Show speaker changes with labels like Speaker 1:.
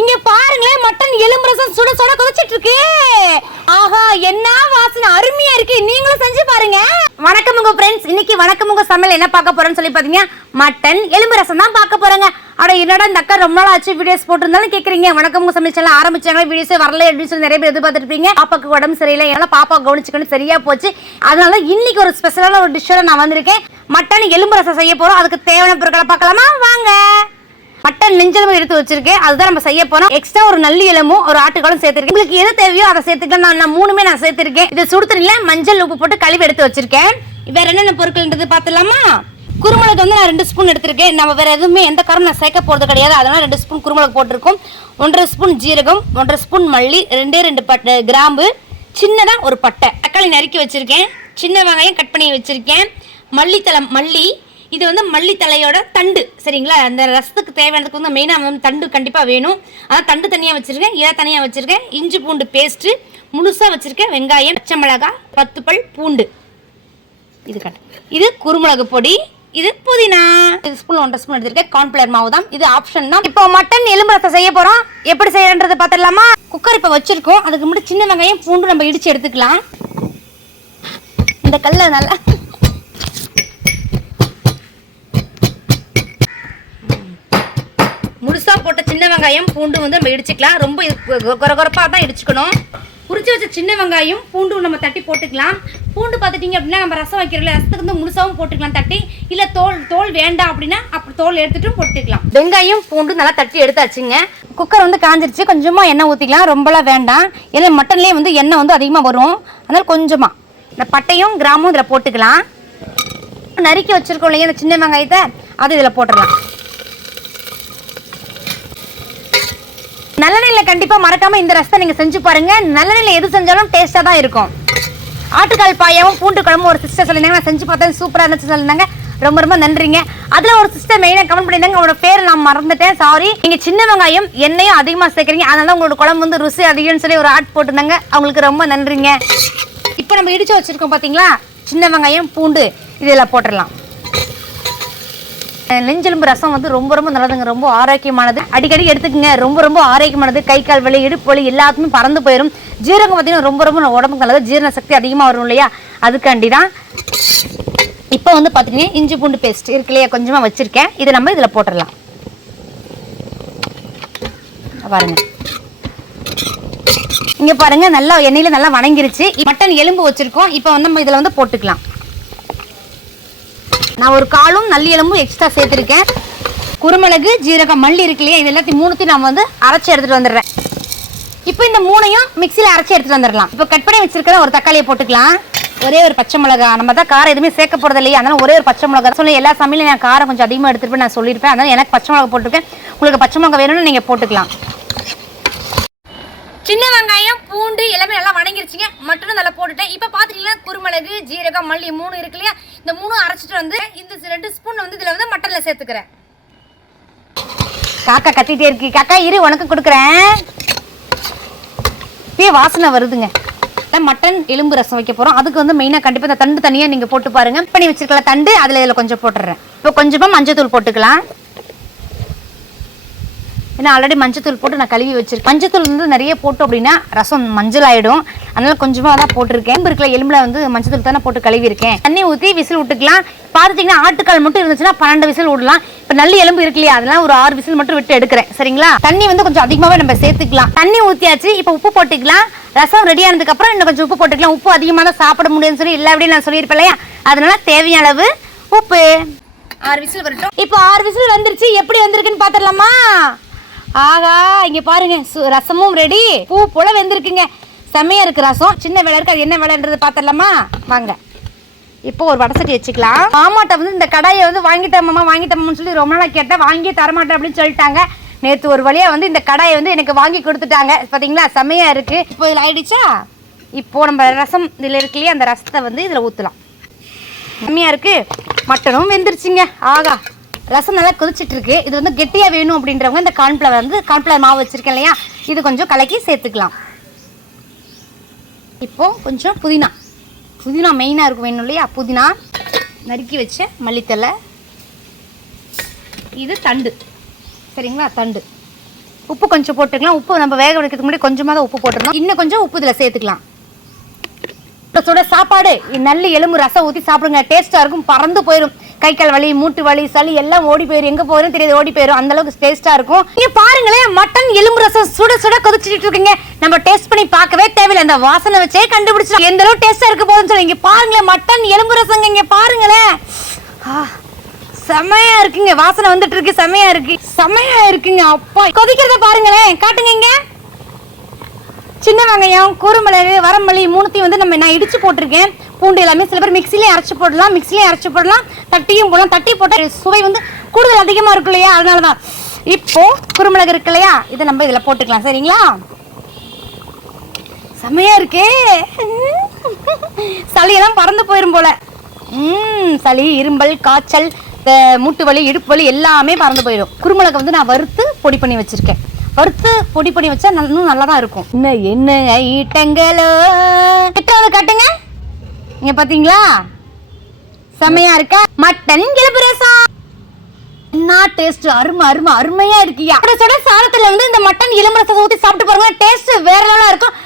Speaker 1: இங்க பாருங்களேன் மட்டன் எலும்பு ரசம் சுட சுட கொதிச்சிட்டு இருக்கு ஆஹா என்ன வாசனை அருமையா இருக்கு. நீங்களும் செஞ்சு பாருங்க. வணக்கம் உங்க ஃப்ரெண்ட்ஸ் இன்னைக்கு வணக்கம் உங்க சமையல் என்ன பார்க்க போறோம்னு சொல்லி பாத்தீங்க மட்டன் எலும்பு ரசம் தான் பார்க்க போறாங்க. அட என்னடா இந்த அக்கா ரொம்ப நாள் ஆச்சு வீடியோஸ் போட்டிருந்தாலும் கேக்குறீங்க. வணக்கம் உங்க சமையல் சேனல் ஆரம்பிச்சாங்க வீடியோஸே வரல அப்படின்னு சொல்லி நிறைய பேர் எதிர்பார்த்துட்டு இருப்பீங்க பாப்பாக்கு உடம்பு சரியில்லை. என்னால பாப்பா கவனிச்சுக்கணும். சரியா போச்சு. அதனால இன்னைக்கு ஒரு ஸ்பெஷலான ஒரு டிஷ்ஷோட நான் வந்திருக்கேன். மட்டன் எலும்பு ரசம் செய்ய போறோம். அதுக்கு தேவையான பொருட்களை பார்க்கலாமா? வாங்க. மட்டன் நெஞ்சலும் எடுத்து வச்சிருக்கேன். அதுதான் நம்ம செய்ய போறோம். எக்ஸ்ட்ரா ஒரு நல்லி எலும்பும் ஒரு ஆட்டுக்காலும் சேர்த்திருக்கேன். உங்களுக்கு எது தேவையோ அதை சேர்த்துக்கலாம். நான் நான் மூணுமே நான் சேர்த்திருக்கேன். இது சுடுதண்ணில மஞ்சள் உப்பு போட்டு கழுவி எடுத்து வச்சிருக்கேன். வேற என்னென்ன பொருட்கள்ன்றது பார்த்துலாமா? குருமிளகு வந்து நான் ரெண்டு ஸ்பூன் எடுத்திருக்கேன். நம்ம வேற எதுவுமே எந்த காரம் நான் சேர்க்க போறது கிடையாது. அதனால ரெண்டு ஸ்பூன் குருமிளகு போட்டிருக்கோம். ஒன்றரை ஸ்பூன் ஜீரகம் ஒன்றரை ஸ்பூன் மல்லி ரெண்டே ரெண்டு பட்டை கிராம்பு. சின்னதா ஒரு பட்டை. தக்காளி நறுக்கி வச்சிருக்கேன். சின்ன வெங்காயம் கட் பண்ணி வச்சிருக்கேன். மல்லித்தலை மல்லி. இது வந்து மல்லித்தலையோட தண்டு. சரிங்களா? அந்த தேவையானதுக்கு வந்து மெயினாக வந்து தண்டு கண்டிப்பாக வேணும். அதான் தண்டு தனியாக வச்சுருக்கேன் இலை தனியாக வச்சுருக்கேன் இஞ்சி பூண்டு பேஸ்ட்டு முழுசாக வச்சுருக்கேன் வெங்காயம் பச்சை மிளகாய் பத்து பல் பூண்டு. இது கட்டு இது குருமிளகு பொடி இது புதினா. இது ஸ்பூன் ஒன்றரை ஸ்பூன் எடுத்திருக்கேன் கார்ன்ஃபிளவர் மாவு தான். இது ஆப்ஷன் தான். இப்போ மட்டன் எலும்பு ரசம் செய்ய போகிறோம் எப்படி செய்யறன்றது பார்த்துடலாமா? குக்கர் இப்போ வச்சுருக்கோம். அதுக்கு முன்னாடி சின்ன வெங்காயம் பூண்டு நம்ம இடித்து எடுத்துக்கலாம். இந்த கல்லை நல்லா போட்ட சின்ன வெங்காயம் பூண்டு வந்து நம்ம இடிச்சுக்கலாம். ரொம்ப குறகுறப்பாக தான் இடிச்சுக்கணும். உரிச்சு வச்ச சின்ன வெங்காயம் பூண்டும் நம்ம தட்டி போட்டுக்கலாம். பூண்டு பார்த்துட்டிங்க அப்படின்னா நம்ம ரசம் வைக்கிறோம்ல ரசத்துக்கு வந்து முழுசாகவும் போட்டுக்கலாம் தட்டி. இல்லை தோல் தோல் வேண்டாம் அப்படின்னா அப்படி தோல் எடுத்துட்டும் போட்டுக்கலாம். வெங்காயம் பூண்டு நல்லா தட்டி எடுத்தாச்சுங்க. குக்கர் வந்து காஞ்சிருச்சு. கொஞ்சமாக எண்ணெய் ஊற்றிக்கலாம் ரொம்பலாம் வேண்டாம். ஏன்னா மட்டன்லேயே வந்து எண்ணெய் வந்து அதிகமாக வரும். அதனால் கொஞ்சமாக இந்த பட்டையும் கிராமும் இதில் போட்டுக்கலாம். நறுக்கி வச்சுருக்கோம் இல்லையா இந்த சின்ன வெங்காயத்தை? அது இதில் போட்டுடலாம். கண்டிப்பா கண்டிப்பாக மறக்காம இந்த ரசத்தை நீங்கள் செஞ்சு பாருங்க. நல்லெண்ணெயில் எது செஞ்சாலும் டேஸ்ட்டாக தான் இருக்கும். ஆட்டுக்கால் பாயாவும் பூண்டு குழம்பும் ஒரு சிஸ்டர் சொல்லியிருந்தாங்க. நான் செஞ்சு பார்த்தேன். சூப்பராக இருந்துச்சு சொல்லியிருந்தாங்க. ரொம்ப ரொம்ப நன்றிங்க. அதில் ஒரு சிஸ்டர் மெயினாக கமெண்ட் பண்ணியிருந்தாங்க. உங்களோட பேர் நான் மறந்துட்டேன். சாரி நீங்கள் சின்ன வெங்காயம் எண்ணெயும் அதிகமாக சேர்க்குறீங்க. அதனால உங்களோட குழம்பு வந்து ருசி அதிகம்னு சொல்லி ஒரு ஆட் போட்டிருந்தாங்க. அவங்களுக்கு ரொம்ப நன்றிங்க. இப்போ நம்ம இடிச்சு வச்சிருக்கோம் பார்த்தீங்களா சின்ன வெங்காயம் பூண்டு இதெல்லாம் போட்டுடலாம். நெஞ்செலும்பு ரசம் வந்து ரொம்ப ரொம்ப நல்லதுங்க ரொம்ப ஆரோக்கியமானது. அடிக்கடி எடுத்துக்கங்க ரொம்ப ரொம்ப ஆரோக்கியமானது. கை கால் வலி இடுப்பு வலி எல்லாத்துமே பறந்து போயிடும் ஜீரகம் பார்த்தீங்கன்னா ரொம்ப ரொம்ப உடம்புக்கு நல்லது. ஜீரண சக்தி அதிகமாக வரும் இல்லையா? அதுக்காண்டி தான் இப்போ வந்து பார்த்தீங்கன்னா இஞ்சி பூண்டு பேஸ்ட் இருக்கு இல்லையா? கொஞ்சமாக வச்சுருக்கேன். இதை நம்ம இதில் போட்டுடலாம். பாருங்க. இங்கே பாருங்க நல்லா எண்ணெயில் நல்லா வணங்கிருச்சு. மட்டன் எலும்பு வச்சுருக்கோம். இப்போ வந்து நம்ம இதில் வந்து போட்டுக்கலாம். நான் ஒரு காலும் நல்லி எலும்பும் எக்ஸ்ட்ரா சேர்த்துருக்கேன். குருமிளகு ஜீரகம் மல்லி இருக்கு இல்லையா? இது எல்லாத்தையும் மூணுத்தையும் நான் வந்து அரைச்சி எடுத்துட்டு வந்துடுறேன். இப்போ இந்த மூணையும் மிக்சியில் அரைச்சி எடுத்துட்டு வந்துடலாம். இப்போ கட் பண்ணி வச்சிருக்கிற ஒரு தக்காளியை போட்டுக்கலாம். ஒரே ஒரு பச்சை மிளகா. நம்ம தான் காரம் எதுவுமே சேர்க்க போகிறது இல்லையா. அதனால ஒரே ஒரு பச்சை மிளகா சொல்லி எல்லா சமையலும் நான் காரம் கொஞ்சம் அதிகமாக எடுத்துருப்பேன் நான் சொல்லியிருப்பேன். அதனால் எனக்கு பச்சை மிளகா போட்டிருக்கேன். உங்களுக்கு பச்சை மிளகா வேணும்னு நீங்கள் போட்டுக்கலாம். சின்ன வெங்காயம் பூண்டு எல்லாமே நல்லா வணங்கிருச்சுங்க. மட்டும் நல்லா போட்டுட்டேன். இப்போ பார்த்துட்டீங்கன்னா குருமிளகு ஜீரகம் மல்லி மூணு இருக்கு இல்லையா? இந்த மூணும் அரைச்சிட்டு வந்து இந்த ரெண்டு ஸ்பூன் வந்து இதில் வந்து மட்டனில் சேர்த்துக்கிறேன். காக்கா கத்திட்டே இருக்கு. காக்கா இரு உனக்கு கொடுக்குறேன். இப்பயே வாசனை வருதுங்க. மட்டன் எலும்பு ரசம் வைக்க போகிறோம் அதுக்கு வந்து மெயினாக கண்டிப்பாக இந்த தண்டு தனியாக நீங்கள் போட்டு பாருங்கள் பண்ணி வச்சிருக்கலாம் தண்டு அதில் இதில் கொஞ்சம் போட்டுடுறேன். இப்போ கொஞ்சமாக மஞ்சள் தூள் போட்டுக்கலாம். ஏன்னா ஆல்ரெடி மஞ்சத்தூள் போட்டு நான் கழுவி வச்சிருக்கேன். மஞ்சத்தூள் வந்து நிறைய போட்டோம் அப்படின்னா ரசம் மஞ்சள் ஆயிடும் அதனால கொஞ்சமாக தான் போட்டிருக்கேன். எலும்பு இருக்கிற எலும்புல வந்து மஞ்சத்தூள் தானே போட்டு கழுவி இருக்கேன் தண்ணி ஊற்றி விசில் விட்டுக்கலாம். பார்த்துட்டிங்கன்னா ஆட்டுக்கால் மட்டும் இருந்துச்சுன்னா பன்னெண்டு விசில் விடலாம். இப்போ நல்ல எலும்பு இருக்கு இல்லையா? அதெல்லாம் ஒரு ஆறு விசில் மட்டும் விட்டு எடுக்கிறேன். சரிங்களா? தண்ணி வந்து கொஞ்சம் அதிகமாகவே நம்ம சேர்த்துக்கலாம். தண்ணி ஊற்றியாச்சு இப்போ உப்பு போட்டுக்கலாம். ரசம் ரெடி ஆனதுக்கு அப்புறம் இன்னும் கொஞ்சம் உப்பு போட்டுக்கலாம். உப்பு அதிகமாக தான் சாப்பிட முடியும்னு சொல்லி எல்லா அப்படியும் நான் சொல்லியிருப்பேன் இல்லையா? அதனால தேவையான அளவு உப்பு. ஆறு விசில் வரட்டும். இப்போ ஆறு விசில் வந்துருச்சு. எப்படி வந்திருக்குன்னு பார்த்துடலாமா ஆகா இங்க பாருங்க சு- ரசமும் ரெடி பூ போல வெந்திருக்குங்க. செம்மையா இருக்கு ரசம். சின்ன வேலை இருக்கு. அது என்ன வேலைன்றது பார்த்துடலாமா வாங்க. இப்போ ஒரு வடசட்டி வச்சுக்கலாம். மாமாட்ட வந்து இந்த கடாயை வந்து வாங்கிட்டேன் வாங்கிட்டோம்னு சொல்லி ரொம்ப நாளாக கேட்டேன். வாங்கி தரமாட்டேன் அப்படின்னு சொல்லிட்டாங்க. நேற்று ஒரு வழியா வந்து இந்த கடாயை வந்து எனக்கு வாங்கி கொடுத்துட்டாங்க. பார்த்தீங்களா செம்மையா இருக்கு. இப்போ இதில் ஆயிடுச்சா? இப்போ நம்ம ரசம் இதில் இருக்கு இல்லையா? அந்த ரசத்தை வந்து இதில் ஊற்றலாம் செம்மையா இருக்கு. மட்டனும் வெந்துருச்சுங்க. ஆகா ரசம் நல்லா கொதிச்சிட்டு இருக்கு இது வந்து கெட்டியா வேணும் அப்படின்றவங்க இந்த கார்ன்ஃப்ளவர் வந்து கார்ன்ஃப்ளவர் மாவு வச்சிருக்கேன் இல்லையா? இது கொஞ்சம் கலக்கி சேர்த்துக்கலாம். இப்போ கொஞ்சம் புதினா. புதினா மெயினாக இருக்கும் வேணும் இல்லையா? புதினா நறுக்கி வச்ச மல்லித்தலை இது தண்டு. சரிங்களா? தண்டு. உப்பு கொஞ்சம் போட்டுக்கலாம். உப்பு நம்ம வேக வைக்கிறதுக்கு முன்னாடி கொஞ்சமாக தான் உப்பு போட்டுருந்தோம் இன்னும் கொஞ்சம் உப்பு இதில் சேர்த்துக்கலாம். இப்போ சுட சாப்பாடு. நல்ல எலும்பு ரசம் ஊற்றி சாப்பிடுங்க. டேஸ்ட்டாக இருக்கும். பறந்து போயிடும் கை கால் வலி மூட்டு வலி சளி எல்லாம் ஓடி போயிடும் எங்கே போயிடும் தெரியாது. ஓடி போயிடும் அந்த அளவுக்கு டேஸ்ட்டாக இருக்கும். நீங்க பாருங்களேன் மட்டன் எலும்பு ரசம் சுட சுட கொதிச்சுட்டு இருக்கீங்க. நம்ம டேஸ்ட் பண்ணி பார்க்கவே தேவையில்லை. அந்த வாசனை வச்சே கண்டுபிடிச்சோம் எந்த அளவுக்கு டேஸ்ட்டாக இருக்க போகுதுன்னு சொல்லி இங்க பாருங்களேன் மட்டன் எலும்பு ரசங்க இங்கே பாருங்களேன். செமையா இருக்குங்க. வாசனை வந்துட்டு இருக்கு. செமையா இருக்கு. செமையா இருக்குங்க. அப்பா கொதிக்கிறத பாருங்களேன். காட்டுங்க இங்க. சின்ன வெங்காயம் குறுமிளகு வரமல்லி மூணுத்தையும் வந்து நம்ம நான் இடிச்சு போட்டிருக்கேன். பூண்டு எல்லாமே சில பேர் மிக்சிலையும் அரைச்சி போடலாம். மிக்சிலையும் அரைச்சி போடலாம். தட்டியும் போடலாம் தட்டி போட்டால் சுவை வந்து கூடுதல் அதிகமாக இருக்கும் இல்லையா? அதனால தான் இப்போ குறுமிளகு இருக்கு இல்லையா? இதை நம்ம இதில் போட்டுக்கலாம். சரிங்களா? செம்மையாக இருக்கே. சளியெல்லாம் பறந்து போயிடும் போல. ம் சளி இரும்பல் காய்ச்சல் மூட்டு வலி இடுப்பு வலி எல்லாமே பறந்து போயிடும் குருமிளகை வந்து நான் வறுத்து பொடி பண்ணி வச்சுருக்கேன். வறுத்து பொடி பண்ணி வச்சா இன்னும் நல்லா தான் இருக்கும். இன்னும் என்ன ஐட்டங்களோ கிட்ட வந்து காட்டுங்க. நீங்கள் பாத்தீங்களா? செமையா இருக்க? மட்டன் இலப்பு ரசம் என்ன டேஸ்ட் அருமை அருமை அருமையா இருக்கியா? சுட சுட சாதத்துல வந்து இந்த மட்டன் இளம்பரசம் ஊத்தி சாப்பிட்டு பாருங்க. டேஸ்ட் வேற லெவலா இருக்கும்.